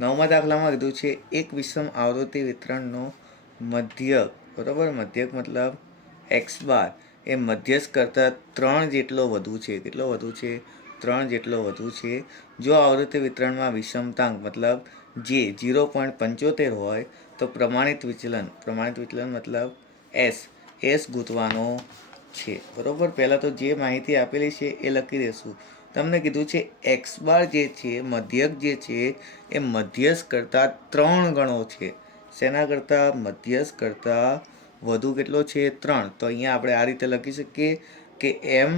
નવમા દાખલામાં કીધું છે એક વિષમ આવૃત્તિ વિતરણનો મધ્યક, બરાબર, મધ્યક મતલબ એક્સ બાર એ મધ્યસ્થ કરતાં 3 જેટલો વધુ છે. કેટલો વધુ છે? 3 જેટલો વધુ છે. જો આવૃત્તિ વિતરણમાં વિષમતાંક મતલબ જે 0.75 હોય તો પ્રમાણિત વિચલન મતલબ એસ ગોતવાનો છે. બરાબર, પહેલાં તો જે માહિતી આપેલી છે એ લખી દઈશું. તમને કીધું છે એક્સ બાર જે છે, મધ્યક જે છે એ મધ્યસ્થ કરતાં 3 ગણો છે. શેના કરતાં? મધ્યસ્થ કરતાં વધુ કેટલો છે? 3. તો અહીંયા આપણે આ રીતે લખી શકીએ કે m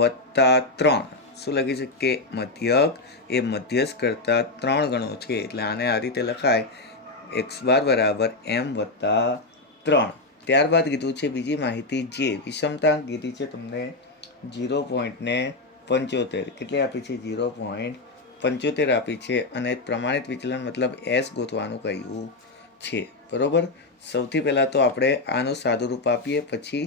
વત્તા 3. શું લખી શકીએ? મધ્યક એ મધ્યસ્થ કરતાં 3 ગણો છે. એટલે આને આ રીતે લખાય એક્સ બાર બરાબર m વત્તા 3. ત્યારબાદ કીધું છે બીજી માહિતી જે વિષમતાંક કીધી છે તમને 0.75. કેટલી આપી છે? 0.75 આપી છે. અને પ્રમાણિત વિચલન મતલબ એસ ગોતવાનું કહ્યું છે. બરોબર, સૌથી પહેલાં તો આપણે આનું સાદુરૂપ આપીએ, પછી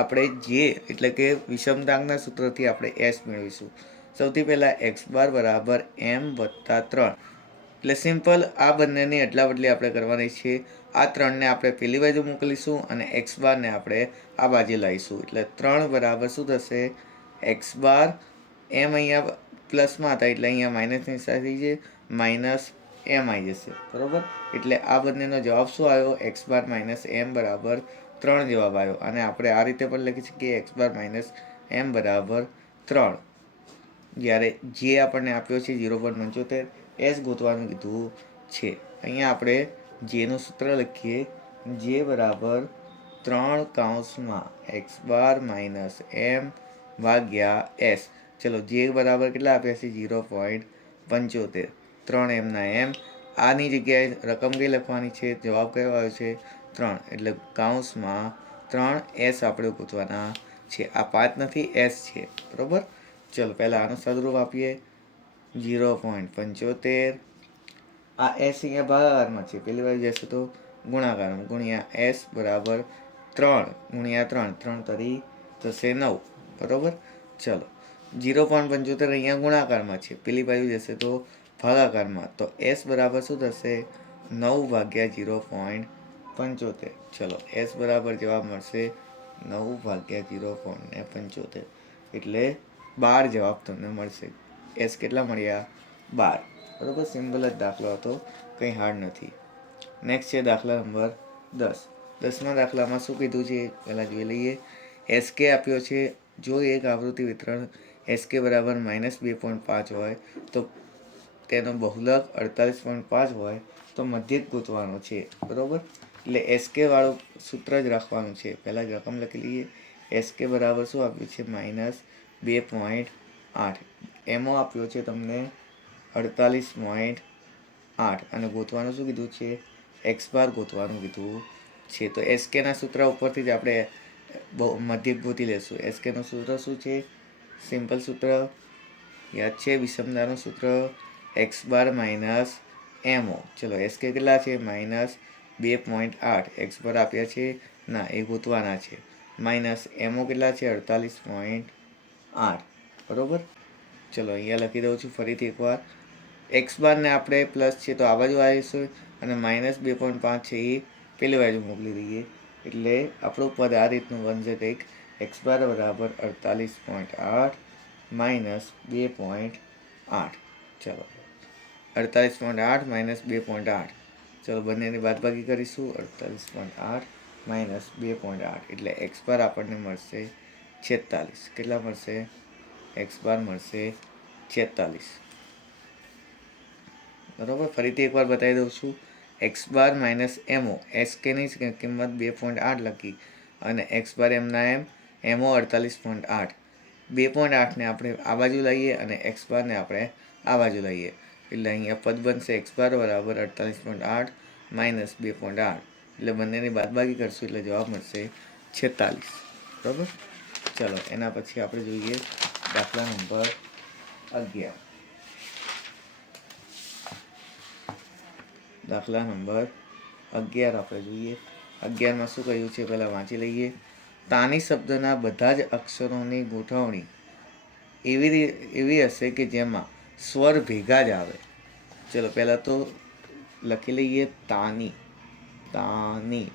આપણે જે એટલે કે વિષમતાંકના સૂત્રથી આપણે એસ મેળવીશું. સૌથી પહેલાં એક્સ બાર બરાબર m વત્તા 3. એટલે સિમ્પલ આ બંનેની અદલા બદલી આપણે કરવાની છે. આ 3ને આપણે પેલી બાજુ મોકલીશું અને એક્સ બારને આપણે આ બાજુ લાવીશું. એટલે 3 બરાબર શું થશે? એક્સ બાર એમ અહીંયા પ્લસમાં હતા એટલે અહીંયા માઇનસની નિશાની છે, માઇનસ એમ આવી જશે. બરાબર, એટલે આ બંનેનો જવાબ શું આવ્યો? એક્સ બાર માઇનસ એમ બરાબર 3 જવાબ આવ્યો. અને આપણે આ રીતે પણ લખી શકીએ એક્સ બાર માઇનસ એમ બરાબર 3. જ્યારે જે આપણને આપ્યો છે 0.75, એસ ગોતવાનું કીધું છે. અહીંયા આપણે જેનું સૂત્ર લખીએ, જે બરાબર 3 કૌંસમાં એક્સ બાર માઇનસ એમ ભાગ્યા એસ. ચલો, જે બરાબર કેટલા આપ્યા છે? 0.75. 3 એમના એમ. આની જગ્યાએ રકમ કઈ લખવાની છે? જવાબ કયો આવ્યો છે? 3. એટલે કૌંસમાં 3 એસ આપણે ગોતવાના છે. આ 5 નથી, એસ છે. બરાબર, ચલો પહેલાં આનો સદરૂપ આપીએ. 0.75. આ એસ અહીંયા ભાગાકારમાં છે, પેલી વાર જશે તો ગુણાકારમાં, ગુણ્યા એસ બરાબર 3 ગુણ્યા 3. 3 તરી થશે 9. બરાબર, ચલો 0.75 અહીંયા ગુણાકારમાં છે, પેલી બાજુ જશે તો ભાગાકારમાં. તો એસ બરાબર શું થશે? 9 ભાગ્યા 0.75. ચલો, એસ બરાબર જવાબ મળશે 9 ભાગ્યા 0.75. એટલે 12 જવાબ તમને મળશે. એસ કેટલા મળ્યા? 12. બરાબર, સિમ્પલ જ દાખલો હતો, કંઈ હાર્ડ નથી. નેક્સ્ટ છે દાખલા નંબર 10. 10મા દાખલામાં શું કીધું છે પહેલાં જોઈ લઈએ. એસકે આપ્યો છે. જો એક આવૃત્તિ વિતરણ એસકે બરાબર -2.5 હોય તો તેનો બહુલક 48.5 હોય તો મધ્યક ગોતવાનો છે. બરાબર, એટલે એસકે વાળું સૂત્ર જ રાખવાનું છે. પહેલાં જ રકમ લખી લઈએ. એસકે બરાબર શું આપ્યું છે? -2.8. એમો આપ્યો છે તમને 48.8. અને ગોતવાનું શું કીધું છે? એક્સ બાર ગોતવાનું કીધું છે. તો એસકેના સૂત્ર ઉપરથી જ આપણે મધ્યક ગોતી લેશું. એસકેનું સૂત્ર શું છે? સિમ્પલ સૂત્ર યાદ છે? વિષમતાનું સૂત્ર એક્સ બાર માઇનસ એમઓ. ચલો, એસકે કેટલા છે? -2.8. એક્સ બાર આપ્યા છે ના, એ ગોતવાના છે. માઇનસ એમઓ કેટલા છે? 48.8. બરાબર, ચલો અહીંયા લખી દઉં છું ફરીથી એકવાર. એક્સ બારને આપણે પ્લસ છે તો આ બાજુ આવીશું અને -2.5 છે એ પેલી બાજુ મોકલી દઈએ. એટલે આપણું પદ આ રીતનું બનશે કંઈક. એક્સ બાર બરાબર 48.8 માઇનસ 2.8. ચલો, 48.8 માઇનસ 2.8. ચલો, બંનેની બાદબાકી કરીશું. 48.8 માઇનસ 2.8 એટલે એક્સ બાર આપણને મળશે 46. કેટલા મળશે? એક્સ બાર મળશે 46. બરાબર, ફરીથી એકવાર બતાવી દઉં છું. એક્સ બાર માઇનસ એમઓ, એસકેની કિંમત 2.8 લખી અને એક્સ બાર એમના એમઓ 48.8. 2.8ને આપણે આ બાજુ લઈએ અને એક્સ બારને આપણે આ બાજુ લઈએ. એટલે અહીંયા પદ બનશે એક્સ બાર બરાબર 48.8 માઇનસ 2.8. એટલે બંનેની બાદબાકી કરશું એટલે જવાબ મળશે 46. બરાબર, ચલો એના પછી આપણે જોઈએ દાખલા નંબર 11. દાખલા નંબર 11 આપણે જોઈએ. 11માં શું કહ્યું છે પહેલાં વાંચી લઈએ. તાની શબ્દના બધા જ અક્ષરોની ગોઠવણી એવી હશે કે જેમાં સ્વર ભેગા જ આવે. ચલો, પહેલાં તો લખી લઈએ તાની. તાની.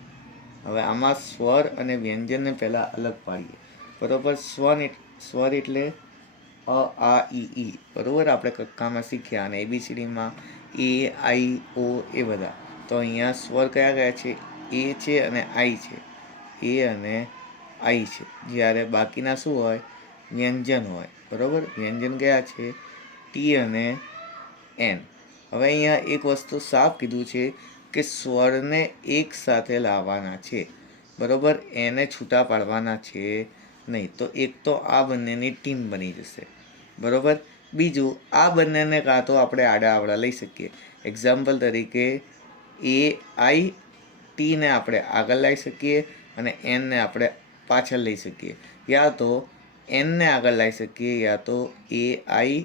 હવે આમાં સ્વર અને વ્યંજનને પહેલાં અલગ પાડીએ. બરાબર. સ્વર એટલે અ આ ઈ. બરાબર. આપણે કક્કામાં શીખ્યા અને ABCDમાં એ આઈ ઓ એ બધા. તો અહીંયા સ્વર કયા કયા છે? એ છે અને આઈ છે. એ અને આઈ છે. જ્યારે બાકીના શું હોય? વ્યંજન હોય. બરાબર. વ્યંજન કયા છે? ટી અને એન. હવે અહીંયા એક વસ્તુ સાફ કીધું છે કે સ્વરને એક સાથે લાવવાના છે. બરાબર. એને છૂટા પાડવાના છે નહીં. તો એક તો આ બંનેની ટીમ બની જશે. બરાબર. બીજું, આ બંનેને કાં તો આપણે આડા આવડા લઈ શકીએ. એક્ઝામ્પલ તરીકે એ આઈ ટીને આપણે આગળ લઈ શકીએ અને એનને આપણે પાછળ લઈ શકીએ. યા તો એનને આગળ લઈ શકીએ યા તો એ આઈ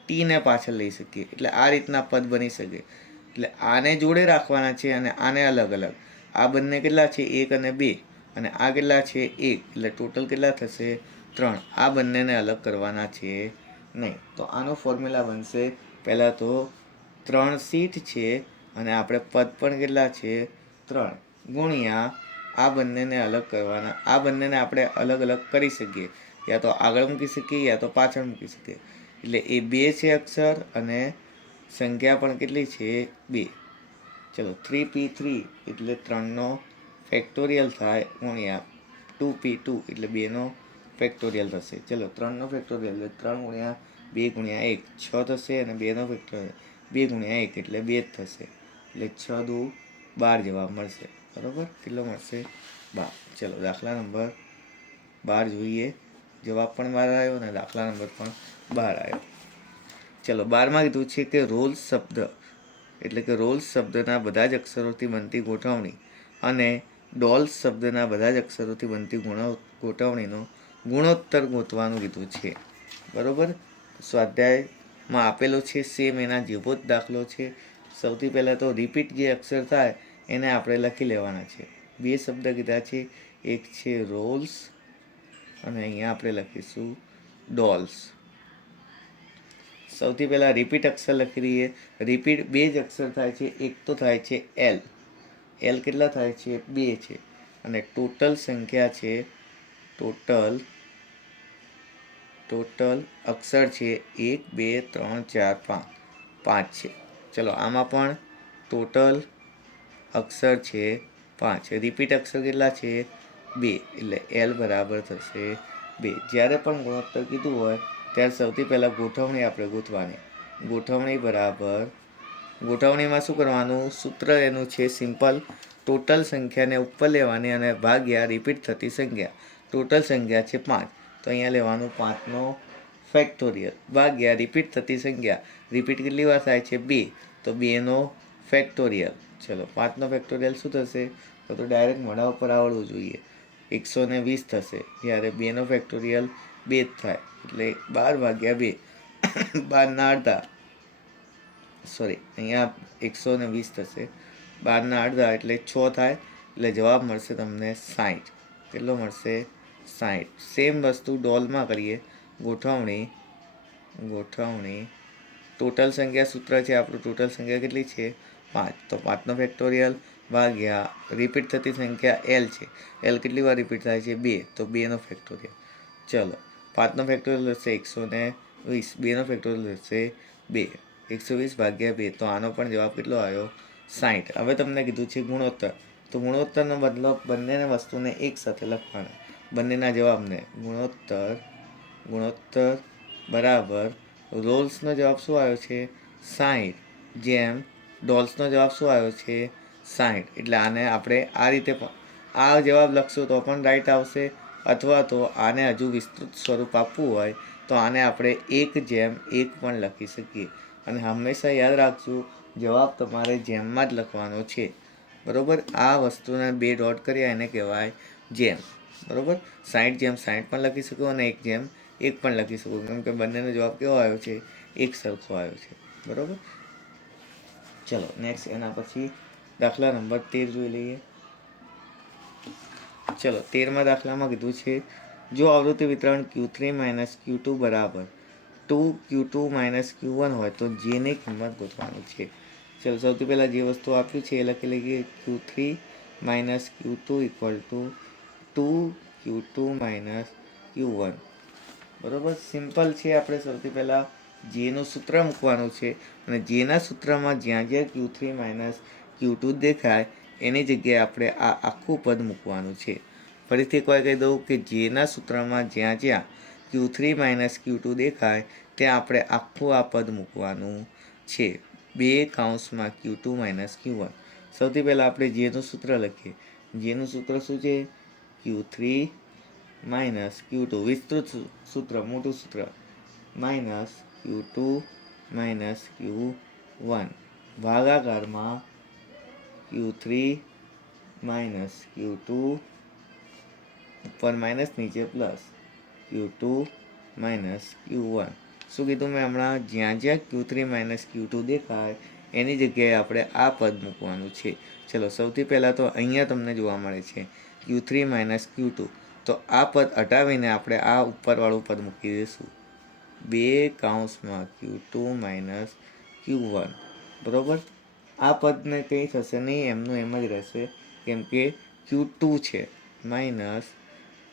ટીને પાછળ લઈ શકીએ. એટલે આ રીતના પદ બની શકે. એટલે આને જોડે રાખવાના છે અને આને અલગ અલગ. આ બંને કેટલા છે? 1 અને 2. અને આ કેટલા છે? 1. એટલે ટોટલ કેટલા થશે? 3. આ બંનેને અલગ કરવાના છે નહીં. તો આનો ફોર્મ્યુલા બનશે. પહેલાં તો 3 સીટ છે અને આપણે પદ પણ કેટલા છે? 3 ગુણ્યા આ બંનેને અલગ કરવાના. આ બંનેને આપણે અલગ અલગ કરી શકીએ. યા તો આગળ મૂકી શકીએ યા તો પાછળ મૂકી શકીએ. એટલે એ 2 છે અક્ષર અને સંખ્યા પણ કેટલી છે? 2. ચલો 3p3 એટલે 3નો ફેક્ટોરિયલ થાય ગુણ્યા 2p2 એટલે 2નો ફેક્ટોરિયલ થશે. ચલો 3નો ફેક્ટોરિયલ એટલે 3 ગુણ્યા 2 ગુણ્યા 1 6 થશે અને 2નો ફેક્ટોરિયલ 2 ગુણ્યા 1 એટલે 2 જ થશે. એટલે 6 દુ 12 જવાબ મળશે. બરાબર. કેટલો મળશે? 12. ચલો દાખલા નંબર 12 જોઈએ. જવાબ પણ 12 આવ્યો અને દાખલા નંબર પણ 12 આવ્યો. ચલો 12માં કીધું છે કે રોલ્સ શબ્દ એટલે કે રોલ્સ શબ્દના બધા જ અક્ષરોથી બનતી ગોઠવણી અને ડોલ્સ શબ્દના બધા જ અક્ષરોથી બનતી ગોઠવણીનો ગુણોત્તર ગોતવાનું કીધું છે. બરાબર. સ્વાધ્યાયમાં આપેલો છે સેમ એના જેવો જ દાખલો છે. સૌથી પહેલાં તો રિપીટ જે અક્ષર થાય એને આપણે લખી લેવાના છે. 2 શબ્દ કીધા છે. એક છે રોલ્સ અને અહીંયા આપણે લખીશું ડોલ્સ. સૌથી પહેલાં રિપીટ અક્ષર લખી દઈએ. રિપીટ 2 જ અક્ષર થાય છે. એક તો થાય છે એલ. એલ કેટલા થાય છે? 2 છે. અને ટોટલ સંખ્યા છે ટોટલ અક્ષર છે 1 2 3 4 5 છે. ચલો આમાં પણ ટોટલ અક્ષર છે 5. રિપીટ અક્ષર કેટલા છે? 2. એટલે એલ બરાબર થશે 2. જ્યારે પણ ગુણોત્તર કીધું હોય ત્યારે સૌથી પહેલાં ગોઠવણી આપણે ગોતવાની. ગોઠવણીમાં શું કરવાનું? સૂત્ર એનું છે સિમ્પલ. ટોટલ સંખ્યાને ઉપર લેવાની અને ભાગ્યા રિપીટ થતી સંખ્યા. ટોટલ સંખ્યા છે 5 તો અહીંયા લેવાનું 5નો ફેક્ટોરિયલ ભાગ્યા રિપીટ થતી સંખ્યા. રિપીટ કેટલી વાર થાય છે? 2 તો 2નો ફેક્ટોરિયલ. ચલો 5નો ફેક્ટોરિયલ શું થશે? તો ડાયરેક્ટ મોઢા ઉપર આવડવું જોઈએ. 120 થશે. જ્યારે 2નો ફેક્ટોરિયલ 2 જ થાય એટલે 12 ભાગ્યા 2 12ના અડધા. સોરી, અહીંયા 120 થશે. 12ના અડધા એટલે 6 થાય. એટલે જવાબ મળશે તમને 60. કેટલો મળશે? 60. સેમ વસ્તુ ડોલમાં કરીએ. ગોઠવણી ટોટલ સંખ્યા સૂત્ર છે આપણું. ટોટલ સંખ્યા કેટલી છે? 5. તો 5નો ફેક્ટોરિયલ ભાગ્યા રિપીટ થતી સંખ્યા એલ છે. એલ કેટલી વાર રિપીટ થાય છે? 2 તો 2નો ફેક્ટોરિયલ. ચલો 5નો ફેક્ટોરિયલ થશે 120. 2નો ફેક્ટોરિયલ થશે 2. 120 ભાગ્યા 2 તો આનો પણ જવાબ કેટલો આવ્યો? 60. હવે તમને કીધું છે ગુણોત્તર. તો ગુણોત્તરનો મતલબ બંનેને વસ્તુને એક સાથે લખવાના. બંનેના જવાબને ગુણોત્તર બરાબર રોલ્સનો જવાબ શું આવ્યો છે? 60. જેમ ડોલ્સનો જવાબ શું આવ્યો છે? 60. એટલે આને આપણે આ રીતે આ જવાબ લખશું તો પણ રાઈટ આવશે. અથવા તો આને હજુ વિસ્તૃત સ્વરૂપ આપવું હોય તો આને આપણે 1:1 પણ લખી શકીએ. અને હંમેશા યાદ રાખજો જવાબ તમારે જેમમાં જ લખવાનો છે. બરાબર. આ વસ્તુને 2 ડોટ કર્યા એને કહેવાય જેમ. બરાબર. 60:60 પણ લખી શકો અને 1:1 પણ લખી શકો. કેમ કે બંનેનો જવાબ કેવો આવ્યો છે? એક સરખો આવ્યો છે. બરાબર. ચલો નેક્સ્ટ એના પછી દાખલા નંબર 13 જોઈ લઈએ. ચલો 13મા દાખલામાં કીધું છે જો આવૃત્તિ વિતરણ Q3 - Q2 બરાબર 2Q2 - Q1 હોય તો જેની કિંમત ગોતવાની છે. ચલો સૌથી પહેલાં જે વસ્તુ આપ્યું છે એ લખી લઈએ Q3 minus Q2 equal to 2Q2 minus Q1. બરાબર, સિમ્પલ છે. આપણે સૌથી પહેલાં જેનું સૂત્ર મૂકવાનું છે અને જેના સૂત્રમાં જ્યાં જ્યાં Q3 માઇનસ Q2 દેખાય એની જગ્યાએ આપણે આ આખું પદ મૂકવાનું છે. ફરીથી એકવાર કહી દઉં કે જેના સૂત્રમાં જ્યાં જ્યાં Q3 માઇનસ Q2 દેખાય ત્યાં આપણે આખું આ પદ મૂકવાનું છે, 2 કૌંસમાં Q2 માઇનસ Q1. સૌથી પહેલાં આપણે જેનું સૂત્ર લખીએ. જેનું સૂત્ર શું છે? Q3 માઇનસ Q2, વિસ્તૃત સૂત્ર, મોટું સૂત્ર, minus Q2 minus Q1 ભાગાકારમાં Q3 minus Q2 ઉપર માઇનસ નીચે પ્લસ Q2 માઇનસ Q1. શું કીધું મેં હમણાં? જ્યાં જ્યાં Q3 માઇનસ Q2 દેખાય એની જગ્યાએ આપણે આ પદ મૂકવાનું છે. ચલો સૌથી પહેલાં તો અહીંયા તમને જોવા મળે છે Q3 માઇનસ Q2, તો આ પદ હટાવીને આપણે આ ઉપરવાળું પદ મૂકી દઈશું, 2 કૌંસમાં Q2 માઇનસ Q1. બરાબર, આ પદને કંઈ થશે નહીં, એમનું એમ જ રહેશે કેમ કે Q2 છે, માઇનસ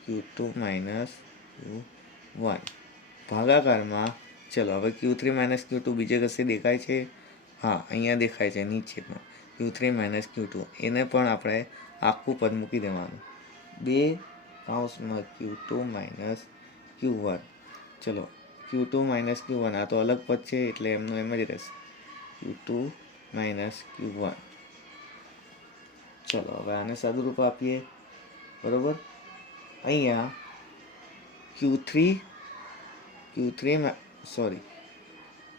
Q2 માઇનસ Q1 ભાગાકારમાં. ચલો હવે Q3 માઇનસ Q2 બીજે કશે દેખાય છે? હા, અહીંયા દેખાય છે નીચેમાં Q3 માઇનસ Q2. એને પણ આપણે આખું પદ મૂકી દેવાનું, 2 કૌંસમાં Q2 માઇનસ Q1. ચલો Q2 માઇનસ Q1 આ તો અલગ પદ છે એટલે એમનું એમ જ રહેશે, Q2 માઇનસ Q1. ચલો હવે આને સાદુરૂપ આપીએ. બરાબર, અહીંયા Q3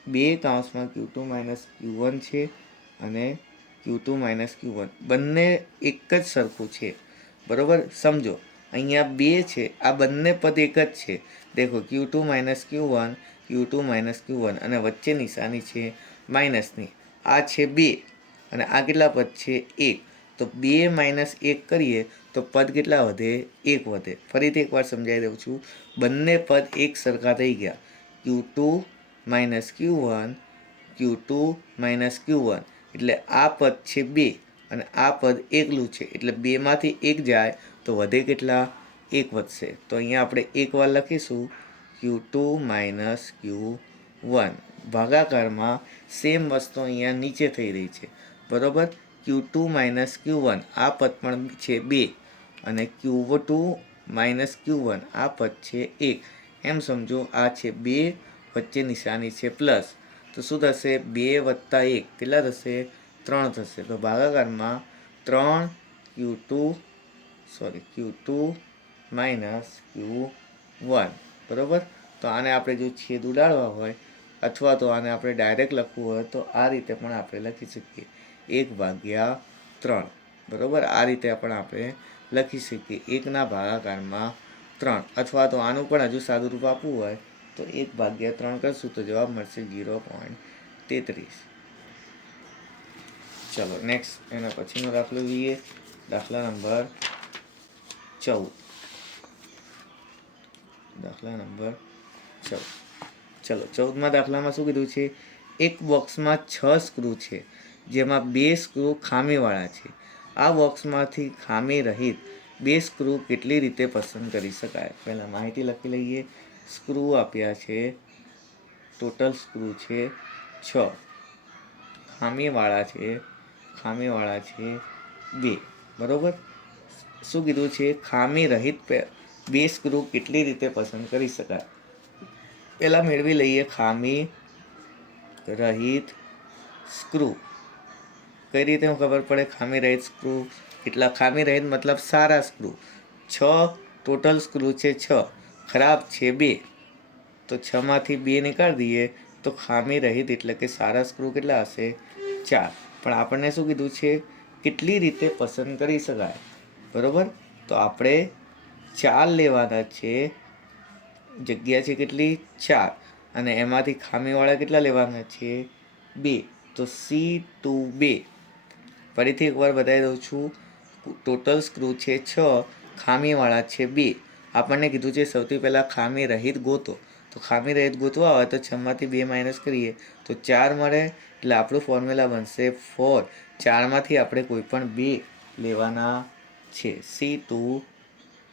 2 કૌંસમાં Q2 માઇનસ Q1 છે અને Q2 માઇનસ Q1 બંને એક જ સરખું છે. બરાબર, સમજો અહીંયા 2 છે, આ બંને પદ એક જ છે. દેખો Q2 minus Q1, Q2 minus Q1 અને વચ્ચે નિશાની છે માઇનસની. આ છે 2 અને આ કેટલા પદ છે? 1. તો 2 માઇનસ 1 કરીએ તો પદ કેટલા વધે? 1 વધે. ફરીથી એકવાર સમજાવી દઉં છું, બંને પદ એક સરખા થઈ ગયા. Q2 minus Q1, Q2 minus Q1 એટલે આ પદ છે 2 અને આ પદ એકલું છે એટલે 2માંથી 1 જાય તો વધે કેટલા? 1 વધશે. તો અહીંયા આપણે એકવાર લખીશું Q2 માઇનસ Q1 ભાગાકારમાં. સેમ વસ્તુ અહીંયા નીચે થઈ રહી છે. બરાબર, Q2 માઇનસ Q1 આ પદ પણ છે 2 અને Q2 માઇનસ Q1 આ પદ છે 1. એમ સમજો આ છે 2, વચ્ચે નિશાની છે પ્લસ. તો શું થશે? 2 વત્તા 1 કેટલા થશે? 3 થશે. તો ભાગાકારમાં 3 Q2 માઇનસ Q1. બરાબર, તો આને આપણે જો છેદ ઉડાડવા હોય અથવા તો આને આપણે ડાયરેક્ટ લખવું હોય તો આ રીતે પણ આપણે લખી શકીએ, 1/3. બરાબર, આ રીતે પણ આપણે લખી શકીએ, 1ના ભાગાકારમાં 3. અથવા તો આનું પણ હજુ સાદુરૂપ આપવું હોય તો 1/3 કરશું તો જવાબ મળશે 0.33. ચલો નેક્સ્ટ એના પછીનો દાખલો જોઈએ. દાખલા નંબર 14. ચલો 14મા દાખલામાં શું કીધું છે? એક બોક્સમાં 6 સ્ક્રૂ છે જેમાં 2 સ્ક્રૂ ખામીવાળા છે. આ બોક્સમાંથી ખામી રહિત 2 સ્ક્રૂ કેટલી રીતે પસંદ કરી શકાય? પહેલાં માહિતી લખી લઈએ. સ્ક્રૂ આપ્યા છે, ટોટલ સ્ક્રૂ છે 6, ખામીવાળા છે 2. બરાબર, શું કીધું છે? ખામી રહિત 2 સ્ક્રૂ કેટલી રીતે પસંદ કરી શકાય? પહેલાં મેળવી લઈએ ખામી રહિત સ્ક્રૂ. કઈ રીતે ખબર પડે ખામી રહિત સ્ક્રૂ કેટલા? ખામી રહિત મતલબ સારા સ્ક્રૂ. 6 ટોટલ સ્ક્રૂ છે 6, ખરાબ છે 2, તો 6માંથી 2 નીકાળી દઈએ તો ખામી રહિત એટલે કે સારા સ્ક્રૂ કેટલા હશે? 4. પણ આપણને શું કીધું છે? કેટલી રીતે પસંદ કરી શકાય? બરાબર, તો આપણે 4 લેવાના છે, જગ્યા છે કેટલી? 4, અને એમાંથી ખામીવાળા કેટલા લેવાના છે? 2, તો C2 2. ફરીથી એકવાર બતાવી દઉં છું, ટોટલ સ્ક્રૂ છે 6, ખામીવાળા છે 2. આપણને કીધું છે સૌથી પહેલાં ખામી રહિત ગોતો, તો તો ખામી રહિત ગોતવા હોય તો 6માંથી 2 માઇનસ કરીએ તો 4 મળે. એટલે આપણું ફોર્મ્યુલા બનશે 4. 4માંથી આપણે કોઈ પણ 2 લેવાના છે. C2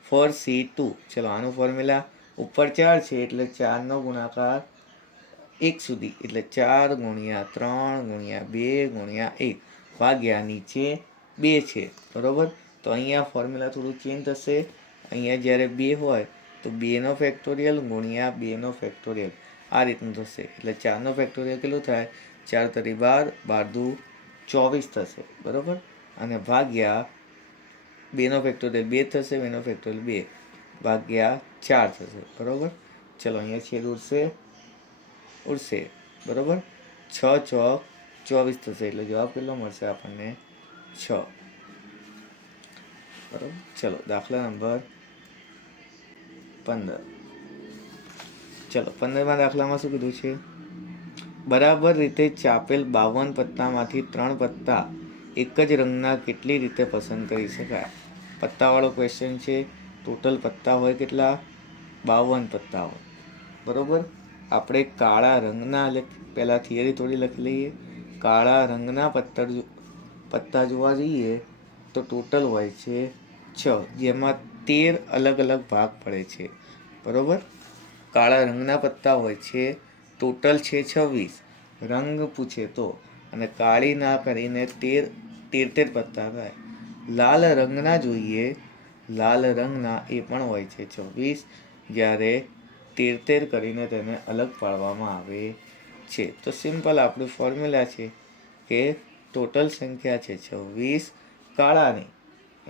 4C2. ચલો આનું ફોર્મ્યુલા ઉપર 4 છે એટલે 4નો ગુણાકાર 1 સુધી, એટલે 4 ગુણ્યા 3 ગુણ્યા 2 ગુણ્યા 1 ભાગ્યા નીચે 2 છે. બરોબર. તો અહીંયા ફોર્મ્યુલા થોડું ચેન્જ થશે. અહીંયા જ્યારે 2 હોય તો 2નો ફેક્ટોરિયલ ગુણ્યા 2નો ફેક્ટોરિયલ આ રીતનું થશે. એટલે 4નો ફેક્ટોરિયલ કેટલું થાય? 4 તરી 12, 12 દુ 24 થશે. બરોબર. અને ભાગ્યા 2નો ફેક્ટોરિયલ 2 થશે, 2નો ફેક્ટોરિયલ 2 ભાગ્યા 4 થશે. બરોબર. ચલો અહીંયા છેદ ઉડશે. બરોબર. 6 ચોક 24 થશે. એટલે જવાબ કેટલો મળશે આપણને? 6. બરોબર. ચલો દાખલા નંબર 15. ચલો 15માં દાખલામાં શું કીધું છે? બરાબર રીતે ચાપેલ 52 પત્તામાંથી 3 પત્તા એક જ રંગના કેટલી રીતે પસંદ કરી શકાય? પત્તાવાળો ક્વેશ્ચન છે. ટોટલ પત્તા હોય કેટલા? 52 પત્તા હોય. બરોબર. આપણે કાળા રંગના પહેલાં થિયરી થોડી લખી લઈએ. કાળા રંગના પત્તા જોવા જઈએ તો ટોટલ હોય છે 6, જેમાં 13 અલગ અલગ ભાગ પડે છે. બરોબર. કાળા રંગના પત્તા હોય છે, ટોટલ છે 26. રંગ પૂછે તો, અને કાળી ના કરીને 13 પત્તા થાય. લાલ રંગના જોઈએ, લાલ રંગના એ પણ હોય છે 26, જ્યારે 13 કરીને તેને અલગ પાડવામાં આવે છે. તો સિમ્પલ આપણું ફોર્મ્યુલા છે કે ટોટલ સંખ્યા છે 26 કાળાની,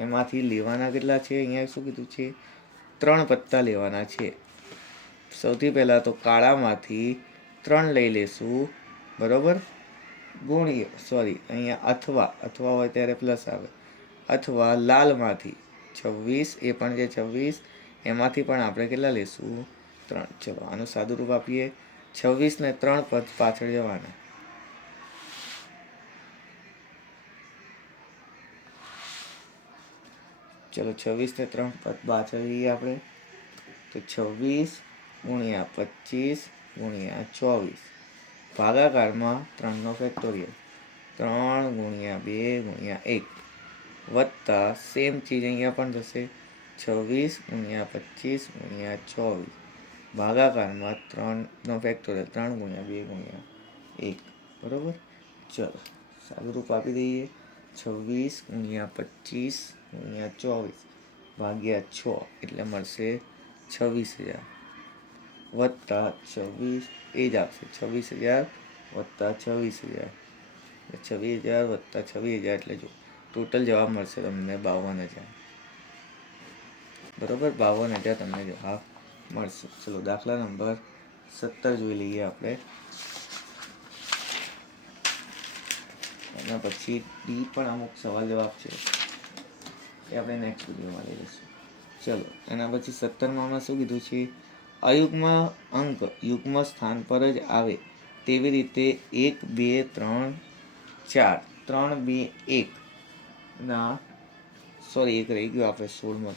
એમાંથી લેવાના કેટલા છે? અહીંયા શું કીધું છે? 3 પત્તા લેવાના છે. સૌથી પહેલાં તો કાળામાંથી 3 લઈ લેશું. બરોબર. અહીંયા અથવા હોય ત્યારે પ્લસ આવે. અથવા લાલમાંથી 26, એ પણ છે 26, એમાંથી પણ આપણે કેટલા લેશું? 3. ચલો આનું સાદું રૂપ આપીએ. 26 ને 3 પદ પાછળ જવાના. ચલો 26 ને 3 પદ પાછળ જઈએ આપણે. તો 26 ગુણ્યા 25 ગુણ્યા 24 ભાગાકારમાં 3નો ફેક્ટોરિયલ 3 ગુણ્યા 2 ગુણ્યા 1 વત્તા સેમ ચીજ અહીંયા પણ થશે 26 ગુણ્યા 25 ગુણ્યા 24 ભાગાકારમાં 3નો ફેક્ટોરિયલ 3 ગુણ્યા 2 ગુણ્યા 1. બરોબર. ચલો સાદું રૂપ આપી દઈએ. 26 ગુણ્યા 25 ગુણ્યા 24 ભાગ્યા 6 એટલે મળશે 26,000 વત્તા 24, એ જ આપશે 26,000 વત્તા 26,000, 26,000 વત્તા 26,000 એટલે જો ટોટલ જવાબ મળશે તમને 52,000. બરોબર. 52,000 તમને જવાબ મળશે. ચલો દાખલા નંબર 17 જોઈ લઈએ આપણે. એના પછી ડી પણ અમુક સવાલ જવાબ છે, એ આપણે નેક્સ્ટ વિડીયોમાં લઈ લઈશું. ચલો એના પછી 17માં શું કીધું છે? અયુગ્મ અંક યુગ્મ સ્થાન પર જ આવે તેવી રીતે 1, 2, 3, 4, 3, 2, 1 ના એક રહી ગયો આપણે 16મો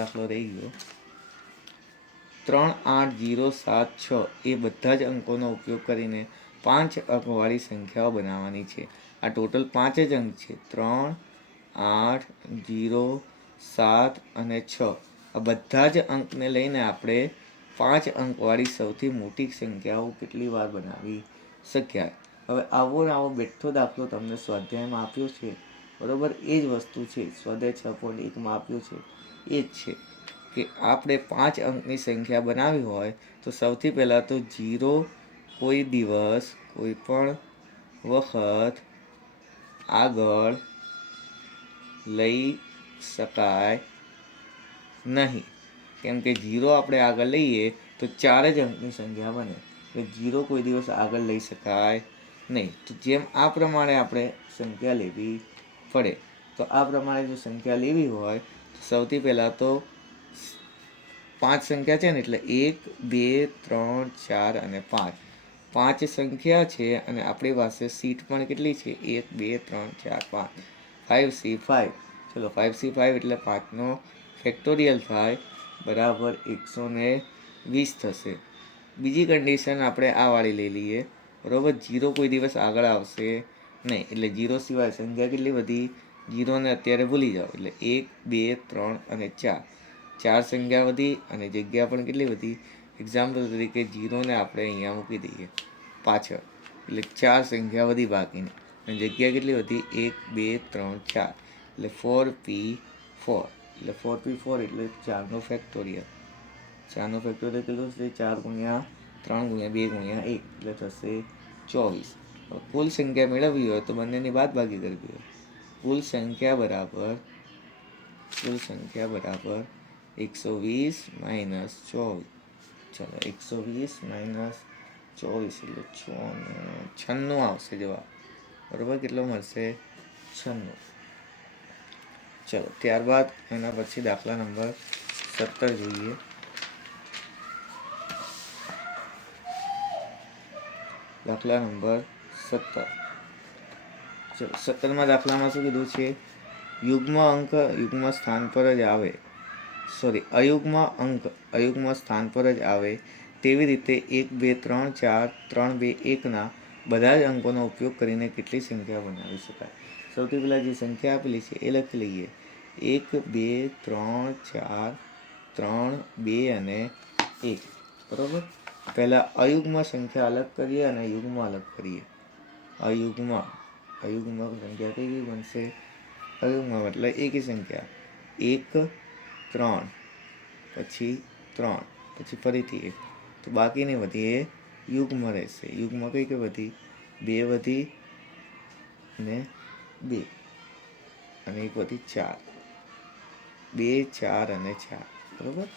દાખલો રહી ગયો. 3, 8, 0, 7, 6 એ બધા જ અંકોનો ઉપયોગ કરીને 5 અંકવાળી સંખ્યાઓ બનાવવાની છે. આ ટોટલ 5 જ અંક છે. 3, 8, 0, 7 અને 6 આ બધા જ અંકને લઈને આપણે 5 અંકવાળી સૌથી મોટી સંખ્યાઓ કેટલી વાર બનાવી શક્યા? હવે આવો બેઠો દાખલો તમને સ્વાધ્યાયમાં આપ્યો છે. બરોબર. એ જ વસ્તુ છે સ્વાધ્યાય 6.1માં આપ્યો છે. એ જ છે કે આપણે 5 અંકની સંખ્યા બનાવી હોય તો સૌથી પહેલાં તો 0 કોઈ દિવસ કોઈ પણ વખત આગળ લઈ શકાય નહીં. કેમ કે 0 આપણે આગળ લઈએ તો 4 જ અંકની સંખ્યા બને, એટલે 0 કોઈ દિવસ આગળ લઈ શકાય નહીં. તો જેમ આ પ્રમાણે આપણે સંખ્યા લેવી પડે. તો આ પ્રમાણે જો સંખ્યા લેવી હોય તો સૌથી પહેલાં તો 5 સંખ્યા છે ને, એટલે 1, 2, 3, 4 અને 5. 5 સંખ્યા છે અને આપણી પાસે સીટ પણ કેટલી છે? 1, 2, 3, 4, 5. 5C5. ચલો 5C5 એટલે 5નો ફેક્ટોરિયલ થાય બરાબર 120 થશે. બીજી કન્ડિશન આપણે આ વાળી લઈ લઈએ, બરાબર. 0 કોઈ દિવસ આગળ આવશે નહીં, એટલે 0 સિવાય સંખ્યા કેટલી વધી? 0ને અત્યારે ભૂલી જાઓ, એટલે 1, 2, 3 અને 4 સંખ્યા વધી અને જગ્યા પણ કેટલી વધી? એક્ઝામ્પલ તરીકે 0ને આપણે અહીંયા મૂકી દઈએ પાછળ, એટલે 4 સંખ્યા વધી બાકીની, અને જગ્યા કેટલી વધી? 1, 2, 3, 4, એટલે 4p4, એટલે 4p4 એટલે 4નો ફેક્ટોરિયલ. 4નો ફેક્ટોરિયલ કેટલો થશે? 4 ગુણ્યા 3 ગુણ્યા 2 ગુણ્યા 1, એટલે થશે 24. કુલ સંખ્યા મેળવવી હોય તો બંનેની બાદબાકી કરવી હોય. કુલ સંખ્યા બરાબર 120 માઇનસ 24. ચલો 120 માઇનસ 24 એટલે 96 આવશે જવાબ, બરાબર. કેટલો મળશે? 96. ચલો ત્યારબાદ એના પછી દાખલા નંબર 17 જોઈએ. દાખલા નંબર 17. ચલો 17માં દાખલામાં શું કીધું છે? યુગ્મ અંક યુગ્મ સ્થાન પર જ આવે, અયુગ્મ અંક અયુગ્મ સ્થાન પર જ આવે તેવી રીતે 1, 2, 3, 4, 3, 2, 1ના બધા જ અંકોનો ઉપયોગ કરીને કેટલી સંખ્યા બનાવી શકાય? સૌથી પહેલાં જે સંખ્યા આપેલી છે એ લખી લઈએ. 1, 2, 3, 4, 3, 2 અને 1, બરાબર. પહેલાં અયુગ્મ સંખ્યા અલગ કરીએ અને યુગ્મ અલગ કરીએ. અયુગ્મ સંખ્યા કઈ બનશે? અયુગ્મ એટલે એકી સંખ્યા. 1, 3, પછી 3, પછી ફરીથી 1, તો બાકીની વધી એ યુગ્મ રહેશે. યુગ્મ કઈ વધી? 2 વધી અને 2 અને 1 વધી 4. 2, 4 અને 4, બરાબર.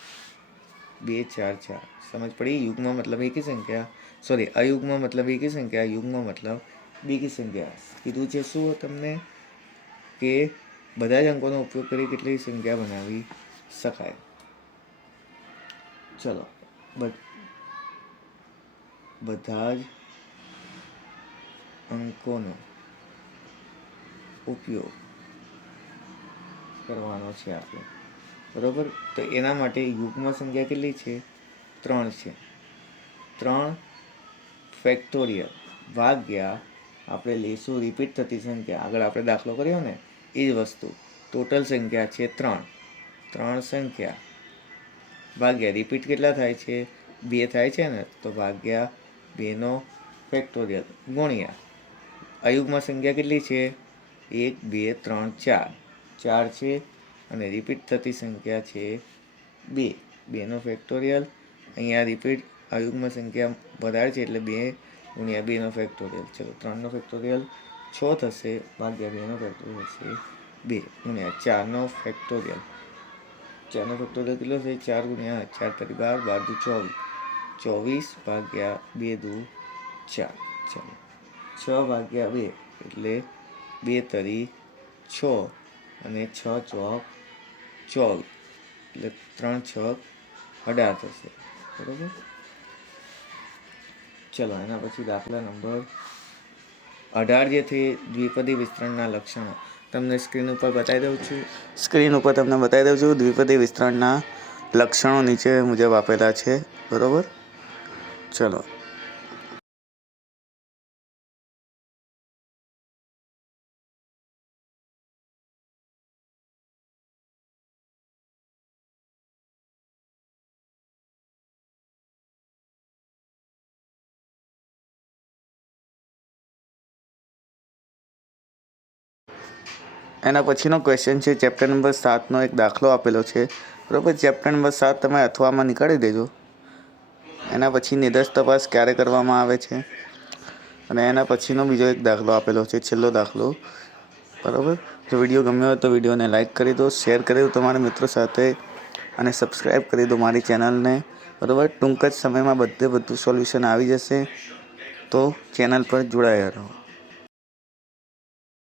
2, 4, 4. સમજ પડી? યુગ્મ મતલબ એકી સંખ્યા, અયુગ્મ મતલબ એકી સંખ્યા, યુગ્મ મતલબ બેકી સંખ્યા. કીધું છે શું તમને? કે બધા જ અંકોનો ઉપયોગ કરી કેટલી સંખ્યા બનાવી શકાય. ચલો બધા જ અંકોનો ઉપયોગ કરવાનો છે આપણે, બરાબર. તો એના માટે યુગ્મ સંખ્યા કેટલી છે? 3 છે. 3 ફેક્ટોરિયલ ભાગ્યા આપણે લઈશું રિપીટ થતી સંખ્યા. આગળ આપણે દાખલો કર્યો ને એ જ વસ્તુ. ટોટલ સંખ્યા છે 3 સંખ્યા ભાગ્યા રિપીટ કેટલા થાય છે? 2 થાય છે ને, તો ભાગ્યા 2નો ફેક્ટોરિયલ ગુણ્યા અયુગ્મ સંખ્યા કેટલી છે? 1, 2, 3, 4 છે અને રિપીટ થતી સંખ્યા છે 2નો ફેક્ટોરિયલ. અહીંયા રિપીટ અયુગ્મ સંખ્યા વધારે છે એટલે 2 ગુણ્યા 2નો ફેક્ટોરિયલ. ચલો 3નો ફેક્ટોરિયલ 6 થશે ભાગ્યા 2નો ફેક્ટોરિયલ થશે 2 ગુણ્યા 4નો ફેક્ટોરિયલ. 4નો ફેક્ટોરિયલ કેટલો છે? 4 ગુણ્યા 4 તરી 12, 12 દુ 24, ભાગ્યા 2 દુ 4. ચલો 6 ભાગ્યા 2 એટલે 2 તરી 6 અને 6 ચોક 24, એટલે 3 છક 18 થશે, બરાબર. ચલો એના પછી દાખલા નંબર 18 જે છે દ્વિપદી વિસ્તરણના લક્ષણો. તમને સ્ક્રીન ઉપર બતાવી દઉં છું. દ્વિપદી વિસ્તરણના લક્ષણો નીચે મુજબ આપેલા છે, બરાબર. ચલો એના પછીનો ક્વેશ્ચન છે ચેપ્ટર નંબર 7નો એક દાખલો આપેલો છે, બરાબર. ચેપ્ટર નંબર 7 તમે અથવામાં નીકાળી દેજો. એના પછી નિદર્શ તપાસ ક્યારે કરવામાં આવે છે, અને એના પછીનો બીજો એક દાખલો આપેલો છે, છેલ્લો દાખલો, બરાબર. જો વિડીયો ગમ્યો હોય તો વિડીયોને લાઇક કરી દો, શેર કરી દો તમારા મિત્રો સાથે અને સબસ્ક્રાઈબ કરી દો મારી ચેનલને, બરાબર. ટૂંક જ સમયમાં બધું સોલ્યુશન આવી જશે, તો ચેનલ પર જોડાયા રહો.